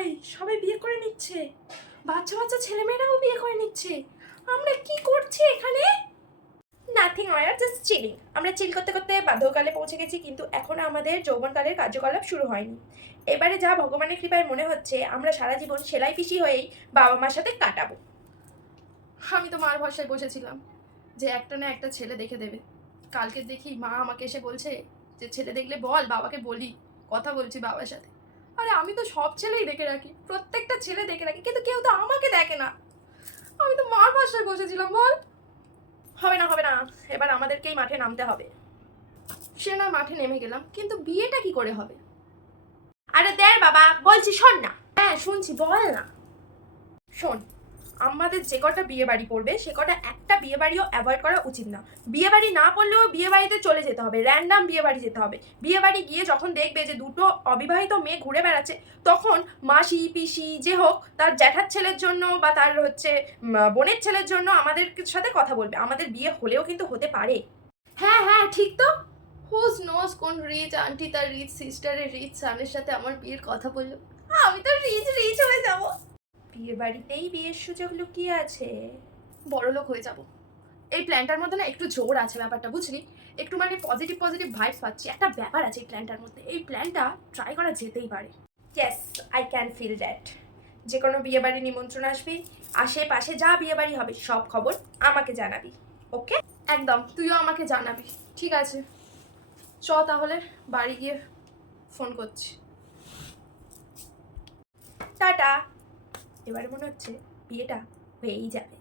ভাই, সবাই বিয়ে করে নিচ্ছে, বাচ্চা বাচ্চা ছেলেমেয়েরাও বিয়ে করে নিচ্ছে। আমরা কি করছি এখানে? নাথিং, আর জাস্ট চিলিং। আমরা চিল করতে করতে বার্ধক্যকালে পৌঁছে গেছি, কিন্তু এখনো আমাদের যৌবনকালের কার্যকলাপ শুরু হয়নি। এবারে যা ভগবানের কৃপায় মনে হচ্ছে, আমরা সারা জীবন সেলাই পিসি হয়েই বাবা মার সাথে কাটাবো। আমি তো মার ভরসায় বসেছিলাম যে একটা না একটা ছেলে দেখে দেবে। কালকে দেখি মা আমাকে এসে বলছে যে ছেলে দেখলে বল, বাবাকে বলি, কথা বলছি বাবার সাথে। আরে আমি তো সব ছেলেই দেখে রাখি, প্রত্যেকটা ছেলে দেখে রাখি, কিন্তু কেউ তো আমাকে দেখে না। আমি তো মার ভরসায় বসেছিলাম, বল। হবে না, হবে না, এবার আমাদেরকেই মাঠে নামতে হবে। সে না মাঠে নেমে গেলাম, কিন্তু বিয়েটা কি করে হবে? আরে দেখ বাবা, বলছি শোন না। হ্যাঁ শুনছি, বল না। শোন, আমাদের যে কটা বিয়ে বাড়ি পড়বে সে কটা একটা বিয়ে বাড়িও অ্যাভয়েড করা উচিত না। বিয়ে বাড়ি না পড়লেও বিয়ে বাড়িতে চলে যেতে হবে, র্যান্ডাম বিয়ে বাড়ি যেতে হবে। বিয়ে বাড়ি গিয়ে যখন দেখবে যে দুটো অবিবাহিত মেয়ে ঘুরে বেড়াচ্ছে, তখন মাসি পিসি যে হোক তার জ্যাঠার ছেলের জন্য বা তার বোনের ছেলের জন্য আমাদের সাথে কথা বলবে। আমাদের বিয়ে হলেও কিন্তু হতে পারে। হ্যাঁ হ্যাঁ ঠিক তো। হুজ নোজ কোন রিচ আন্টি তার রিচ সিস্টারের রিচ স্বামীর সাথে আমার বিয়ের কথা বললো। আমি তো রিচ রিচ হয়ে যাবো। বিয়ে বাড়িতেই বিয়ের সুযোগ লুকিয়ে আছে, বড়লোক হয়ে যাব। এই প্ল্যানটার মধ্যে না একটু জোর আছে ব্যাপারটা, বুঝলি? একটু মানে পজিটিভ পজিটিভ ভাইবস পাচ্ছি। একটা ব্যাপার আছে এই প্ল্যানটার মধ্যে, এই প্ল্যানটা ট্রাই করা যেতেই পারে। Yes, I can feel that. যে কোনো বিয়ে বাড়ি নিমন্ত্রণ আসবি, আশেপাশে যা বিয়ে বাড়ি হবে সব খবর আমাকে জানাবি, ওকে? একদম, তুইও আমাকে জানাবি। ঠিক আছে, চ তাহলে, বাড়ি গিয়ে ফোন করছি। টাটা। এবারে মনে হচ্ছে বিয়েটা হয়েই যাবে।